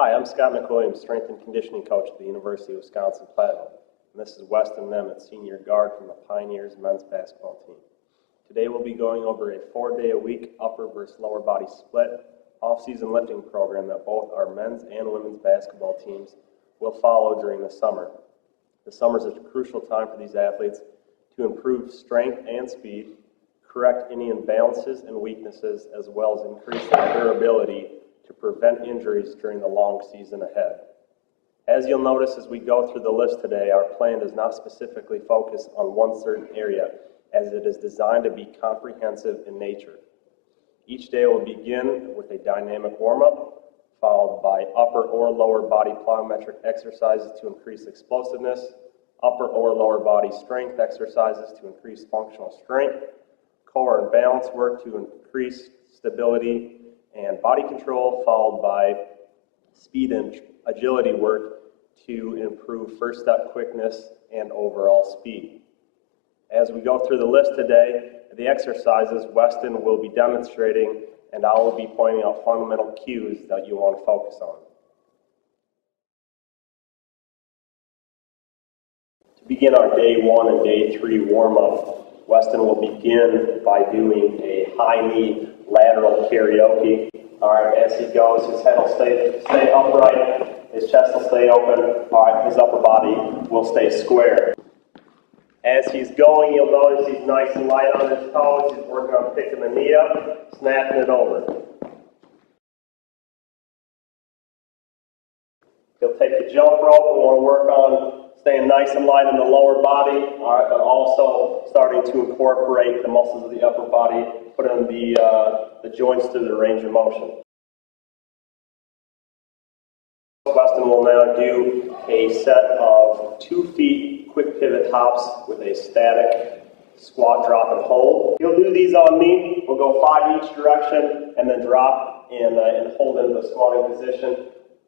Hi, I'm Scott McWilliams, Strength and Conditioning Coach at the University of Wisconsin-Platteville. And this is Wes Nemitz, Senior Guard from the Pioneers men's basketball team. Today we'll be going over a 4-day-a-week upper versus lower body split off-season lifting program that both our men's and women's basketball teams will follow during the summer. The summer is a crucial time for these athletes to improve strength and speed, correct any imbalances and weaknesses, as well as increase their durability to prevent injuries during the long season ahead. As you'll notice as we go through the list today, our plan does not specifically focus on one certain area, as it is designed to be comprehensive in nature. Each day will begin with a dynamic warm-up, followed by upper or lower body plyometric exercises to increase explosiveness, upper or lower body strength exercises to increase functional strength, core and balance work to increase stability and body control, followed by speed and agility work to improve first step quickness and overall speed. As we go through the list today, the exercises Weston will be demonstrating, and I will be pointing out fundamental cues that you want to focus on. To begin our day 1 and day 3 warm-up, Weston will begin by doing a high knee lateral karaoke. All right, as he goes, his head will stay upright, his chest will stay open, all right, his upper body will stay square. As he's going, you'll notice he's nice and light on his toes. He's working on picking the knee up, snapping it over. He'll take the jump rope. We want to work on staying nice and light in the lower body, all right, but also starting to incorporate the muscles of the upper body, putting the joints to the range of motion. Weston will now do a set of 2 feet quick pivot hops with a static squat, drop, and hold. He'll do these on me. We'll go 5 each direction and then drop and hold in the squatting position.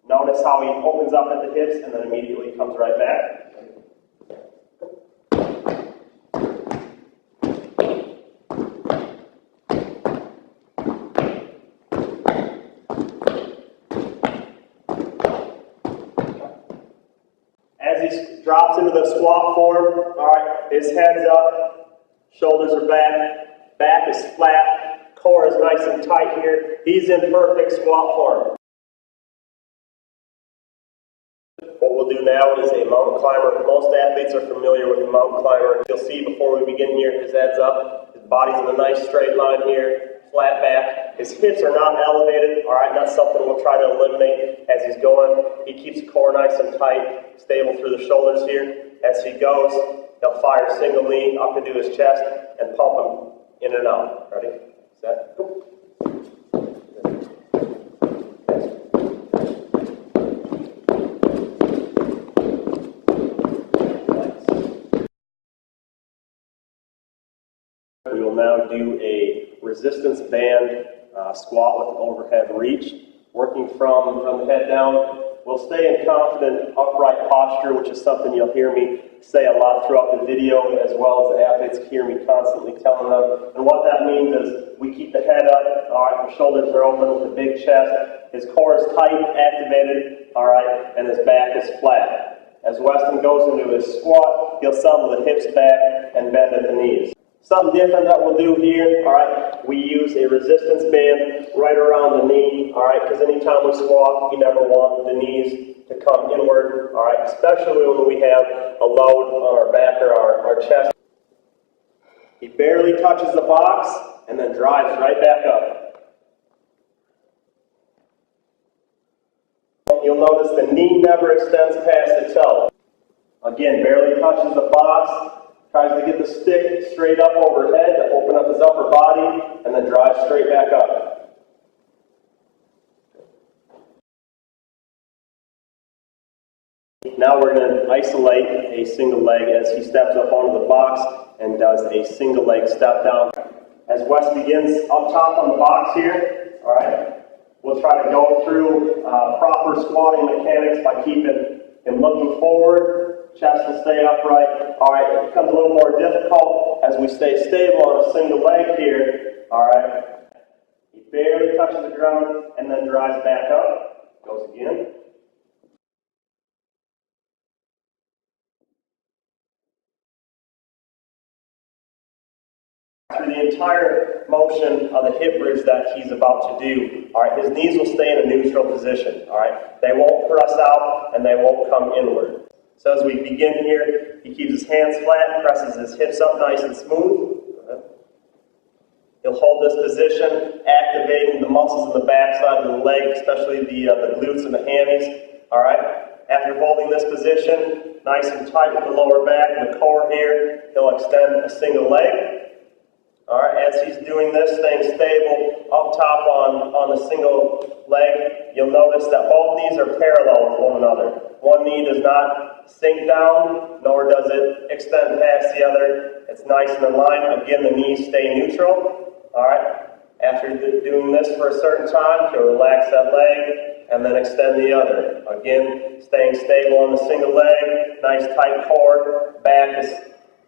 Notice how he opens up at the hips and then immediately comes right back. Drops into the squat form, all right, his head's up, shoulders are back, back is flat, core is nice and tight here. He's in perfect squat form. What we'll do now is a mountain climber. Most athletes are familiar with the mountain climber. You'll see before we begin here, his head's up, his body's in a nice straight line here, flat back. His hips are not elevated, all right, that's something we'll try to eliminate as he's going. He keeps the core nice and tight, stable through the shoulders here. As he goes, he'll fire single knee up into his chest and pump him in and out. Ready? Set, go. We will now do a resistance band squat with an overhead reach. Working from the head down, we'll stay in confident upright posture, which is something you'll hear me say a lot throughout the video, as well as the athletes hear me constantly telling them. And what that means is we keep the head up, all right, the shoulders are open with a big chest, his core is tight, activated, all right, and his back is flat. As Weston goes into his squat, he'll settle the hips back and bend at the knees. Something different that we'll do here, all right, we use a resistance band right around the knee, all right, because anytime we squat, you never want the knees to come inward, all right, especially when we have a load on our back or our chest. He barely touches the box and then drives right back up. You'll notice the knee never extends past the toe. Again, barely touches the box. Tries to get the stick straight up overhead to open up his upper body, and then drive straight back up. Now we're going to isolate a single leg as he steps up onto the box and does a single leg step down. As Wes begins up top on the box here, all right, we'll try to go through proper squatting mechanics by keeping him looking forward. Chest will stay upright. All right, it becomes a little more difficult as we stay stable on a single leg here. All right, he barely touches the ground and then drives back up. Goes again. after the entire motion of the hip bridge that he's about to do, all right, his knees will stay in a neutral position, all right? They won't press out and they won't come inward. So as we begin here, he keeps his hands flat, presses his hips up nice and smooth. He'll hold this position, activating the muscles in the backside of the leg, especially the glutes and the hammies, all right? After holding this position, nice and tight with the lower back and the core here, he'll extend a single leg. All right, as he's doing this, staying stable up top on the single leg, you'll notice that both knees are parallel with one another. One knee does not sink down, nor does it extend past the other. It's nice and in line. Again, the knees stay neutral. All right, after doing this for a certain time, he'll relax that leg and then extend the other. Again, staying stable on the single leg, nice tight core, back is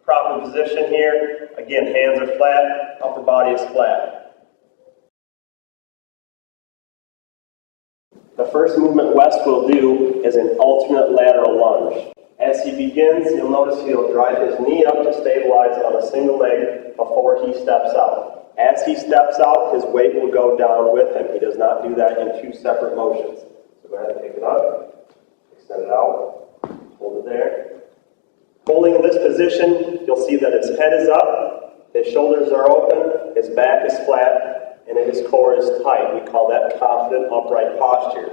proper position here. Again, hands are flat, upper body is flat. The first movement Wes will do is an alternate lateral lunge. As he begins, you'll notice he'll drive his knee up to stabilize on a single leg before he steps out. As he steps out, his weight will go down with him. He does not do that in two separate motions. So go ahead and pick it up, extend it out, hold it there. Holding in this position, you'll see that his head is up, his shoulders are open, his back is flat, and his core is tight. We call that confident upright posture.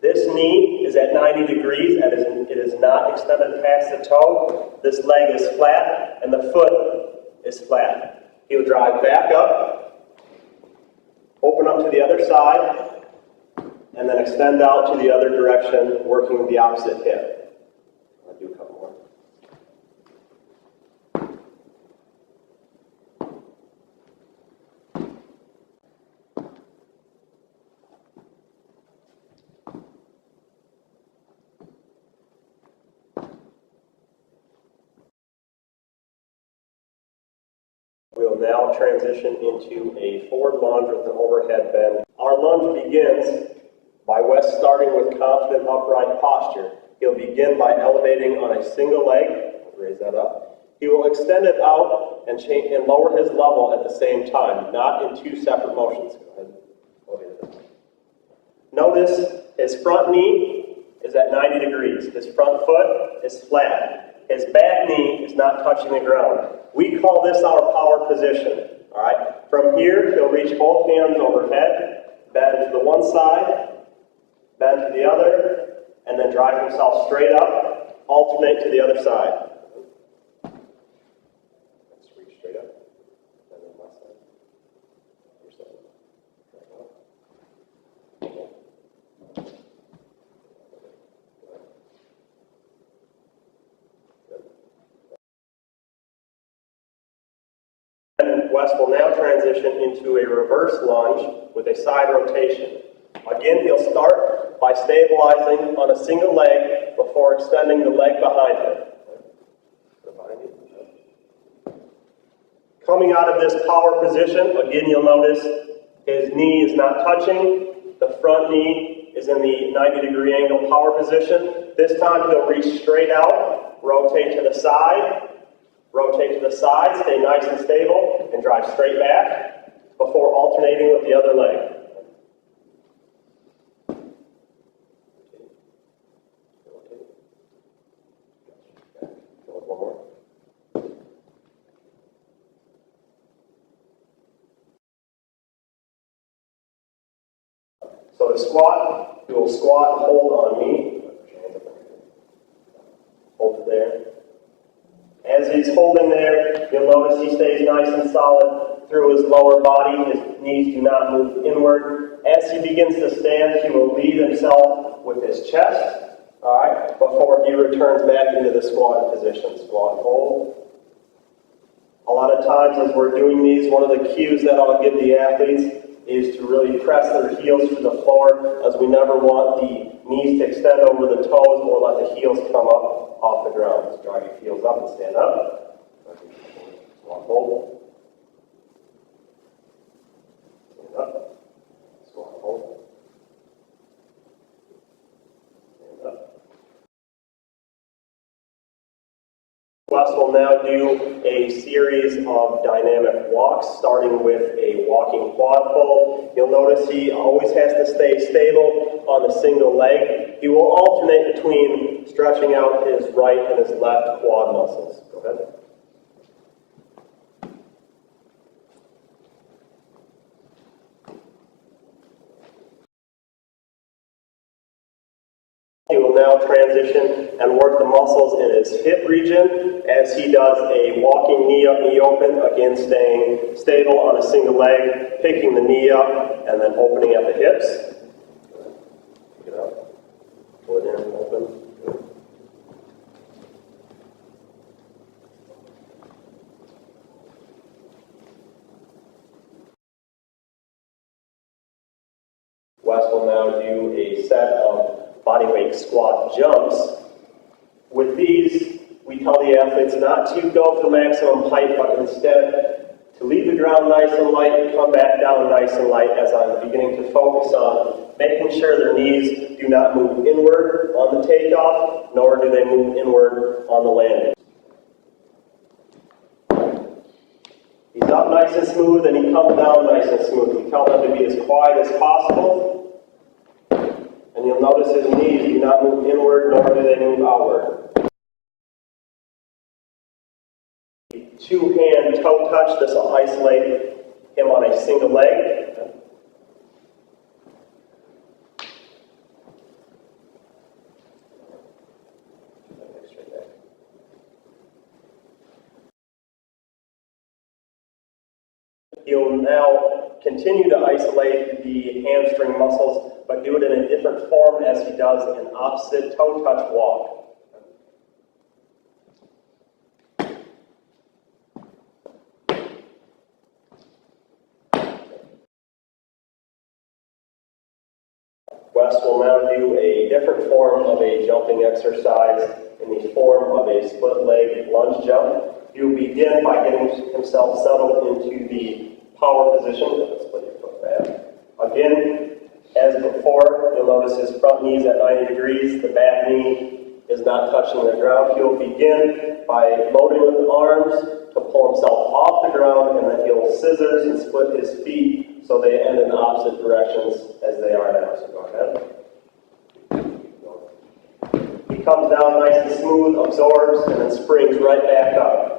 This knee is at 90 degrees, and it is not extended past the toe. This leg is flat, and the foot is flat. He'll drive back up, open up to the other side, and then extend out to the other direction, working the opposite hip. I'll do a couple more. We'll now transition into a forward lunge with an overhead bend. Our lunge begins by Wes starting with confident upright posture. He'll begin by elevating on a single leg. Raise that up. He will extend it out and lower his level at the same time, not in two separate motions. Go ahead. Notice his front knee is at 90 degrees. His front foot is flat. His back knee is not touching the ground. We call this our power position. All right. From here, he'll reach both hands overhead, bend to the one side, bend to the other, and then drive himself straight up, alternate to the other side. Let's reach straight up, and then left side, your side. And Wes will now transition into a reverse lunge with a side rotation. Again, he'll start by stabilizing on a single leg before extending the leg behind him. Coming out of this power position, again, you'll notice his knee is not touching. The front knee is in the 90-degree angle power position. This time, he'll reach straight out, rotate to the side, stay nice and stable, and drive straight back before alternating with the other leg. One more. So to squat, you will squat and hold on me. Hold it there. As he's holding there, you'll notice he stays nice and solid through his lower body. His knees do not move inward. As he begins to stand, he will lead himself with his chest, all right, before he returns back into the squat position. Squat, hold. A lot of times as we're doing these, one of the cues that I'll give the athletes is to really press their heels to the floor, as we never want the knees to extend over the toes or let the heels come up off the ground. So drive your heels up and stand up. Squat, hold. Stand up. Squat, hold. Stand up. Wes Wes will now do a series of dynamic walks, starting with a walking quad pull. You'll notice he always has to stay stable on the single leg. He will alternate between stretching out his right and his left quad muscles. Go ahead. He will now transition and work the muscles in his hip region as he does a walking knee up, knee open, again staying stable on a single leg, picking the knee up, and then opening at the hips. Pick it up, pull it in, open. Wes will now do a set of bodyweight squat jumps. With these, we tell the athletes not to go for maximum height, but instead to leave the ground nice and light and come back down nice and light, as I'm beginning to focus on making sure their knees do not move inward on the takeoff, nor do they move inward on the landing. He's up nice and smooth, and he comes down nice and smooth. We tell them to be as quiet as possible. And you'll notice his knees do not move inward, nor do they move outward. Two-hand toe touch. This will isolate him on a single leg. He'll now continue to isolate the hamstring muscles, but do it in a different form as he does an opposite toe touch walk. Wes will now do a different form of a jumping exercise in the form of a split leg lunge jump. He will begin by getting himself settled into the power position. Split your foot back. Again, as before, you'll notice his front knee's at 90 degrees. The back knee is not touching the ground. He'll begin by loading with the arms to pull himself off the ground, and then he'll scissors and split his feet so they end in the opposite directions as they are now. So go ahead. He comes down nice and smooth, absorbs, and then springs right back up.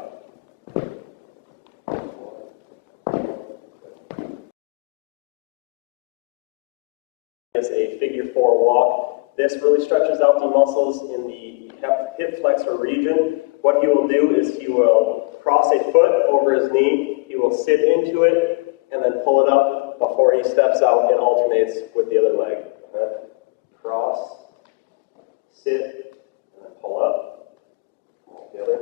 Is a figure four walk. This really stretches out the muscles in the hip flexor region. What he will do is he will cross a foot over his knee, he will sit into it, and then pull it up before he steps out and alternates with the other leg. Okay. Cross, sit, and then pull up, the other.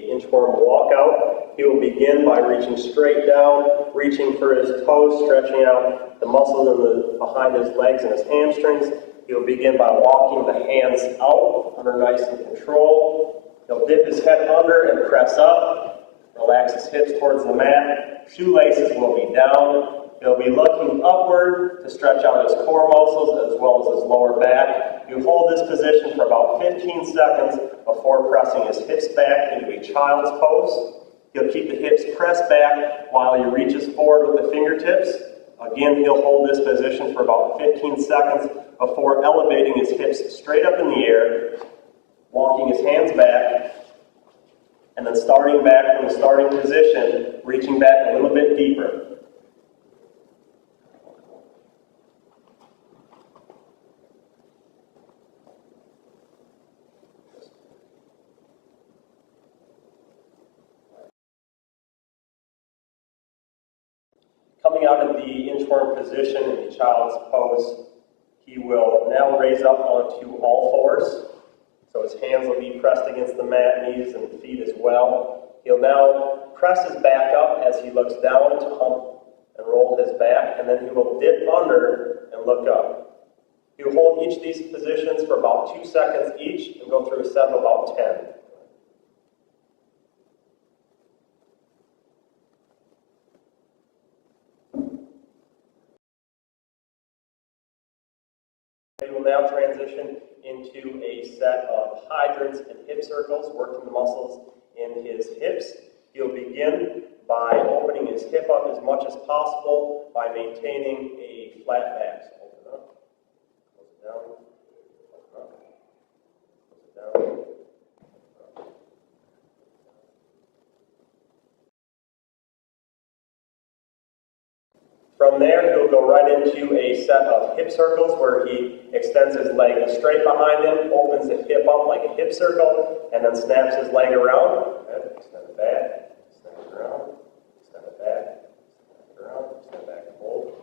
Inchworm walkout. He will begin by reaching straight down, reaching for his toes, stretching out the muscles behind his legs and his hamstrings. He will begin by walking the hands out under nice and control. He'll dip his head under and press up. Relax his hips towards the mat. Shoelaces will be down. He'll be looking upward to stretch out his core muscles as well as his lower back. You hold this position for about 15 seconds before pressing his hips back into a child's pose. He'll keep the hips pressed back while he reaches forward with the fingertips. Again, he'll hold this position for about 15 seconds before elevating his hips straight up in the air, walking his hands back, and then starting back from the starting position, reaching back a little bit deeper. Coming out of the inchworm position in the child's pose, he will now raise up onto all fours. So his hands will be pressed against the mat, knees and feet as well. He'll now press his back up as he looks down to hump and roll his back, and then he will dip under and look up. He will hold each of these positions for about 2 seconds each and go through a set of about 10. he will now transition into a set of hydrants and hip circles, working the muscles in his hips. He'll begin by opening his hip up as much as possible by maintaining a flat back. So open up, close it down, open up, close it down. From there, he'll go right into a set of hip circles where he extends his leg straight behind him, opens the hip up like a hip circle, and then snaps his leg around. Okay. Extend it back, snap it around, extend it back, snap it around, extend it back and hold.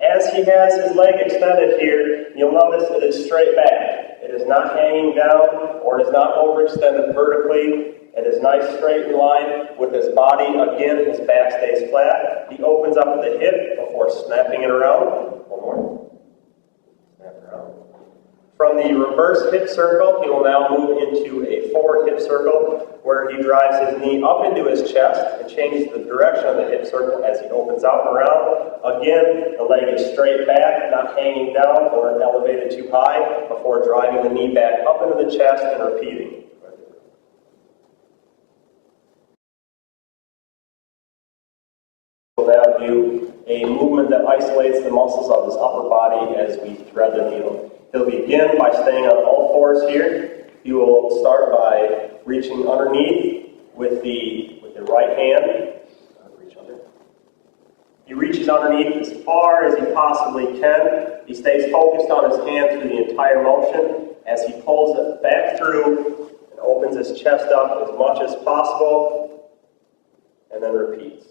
As he has his leg extended here, you'll notice it is straight back. It is not hanging down or it is not overextended vertically. It is nice straight in line with his body. Again, his back stays flat. He opens up at the hip before snapping it around. One more. Snap it around. From the reverse hip circle, he will now move into a forward hip circle where he drives his knee up into his chest and changes the direction of the hip circle as he opens out and around. Again, the leg is straight back, not hanging down or elevated too high before driving the knee back up into the chest and repeating. We'll now do a movement that isolates the muscles of his upper body as we thread the needle. He'll begin by staying on all fours here. He will start by reaching underneath with the right hand. Reach under. He reaches underneath as far as he possibly can. He stays focused on his hand through the entire motion as he pulls it back through and opens his chest up as much as possible and then repeats.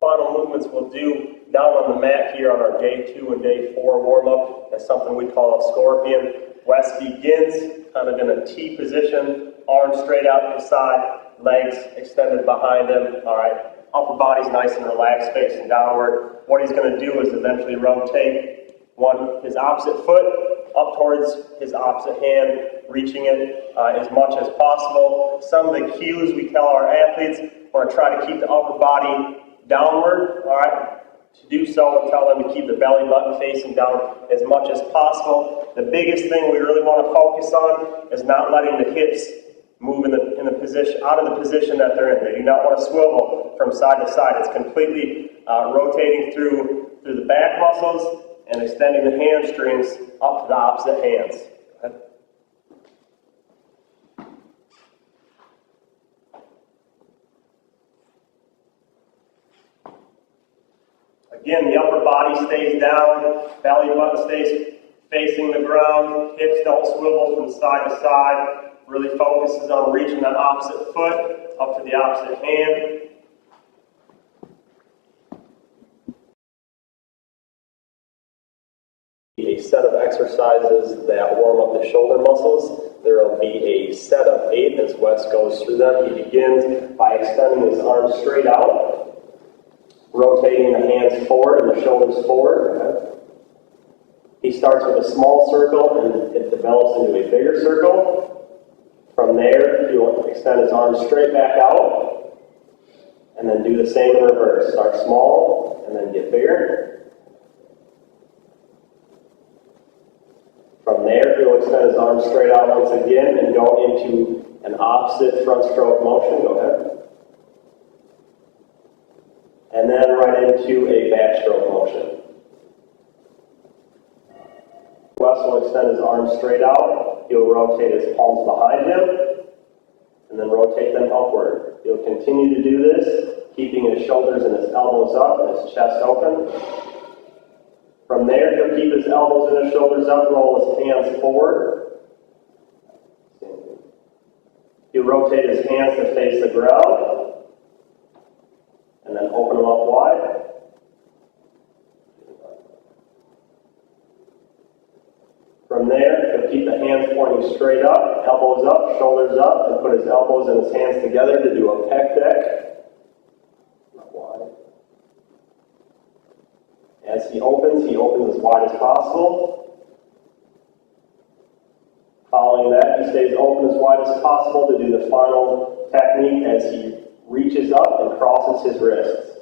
Final movements we'll do down on the mat here on our day 2 and day 4 warm-up. That's something we call a scorpion. Wes begins kind of in a T position, arms straight out to the side, legs extended behind him. All right, upper body's nice and relaxed, facing downward. What he's going to do is eventually rotate his opposite foot up towards his opposite hand, reaching it as much as possible. Some of the cues we tell our athletes, want to try to keep the upper body downward, all right? To do so, we'll tell them to keep the belly button facing down as much as possible. The biggest thing we really want to focus on is not letting the hips move in the position, out of the position that they're in. They do not want to swivel from side to side. It's completely rotating through the back muscles and extending the hamstrings up to the opposite hands. Again, the upper body stays down, belly button stays facing the ground, hips don't swivel from side to side, really focuses on reaching that opposite foot up to the opposite hand. A set of exercises that warm up the shoulder muscles. There will be a set of 8 as Wes goes through them. He begins by extending his arms straight out, rotating the hands forward and the shoulders forward. Okay. He starts with a small circle and it develops into a bigger circle. From there, he'll extend his arms straight back out and then do the same in reverse. Start small and then get bigger. From there, he'll extend his arms straight out once again and go into an opposite front stroke motion. Go ahead. And then right into a backstroke motion. Wes will extend his arms straight out. He'll rotate his palms behind him, and then rotate them upward. He'll continue to do this, keeping his shoulders and his elbows up and his chest open. From there, he'll keep his elbows and his shoulders up, roll his hands forward. He'll rotate his hands to face the ground. And then open them up wide. From there, he'll keep the hands pointing straight up, elbows up, shoulders up, and put his elbows and his hands together to do a pec deck. Not wide. As he opens as wide as possible. stays open as wide as possible to do the final technique as he reaches up and crosses his wrists.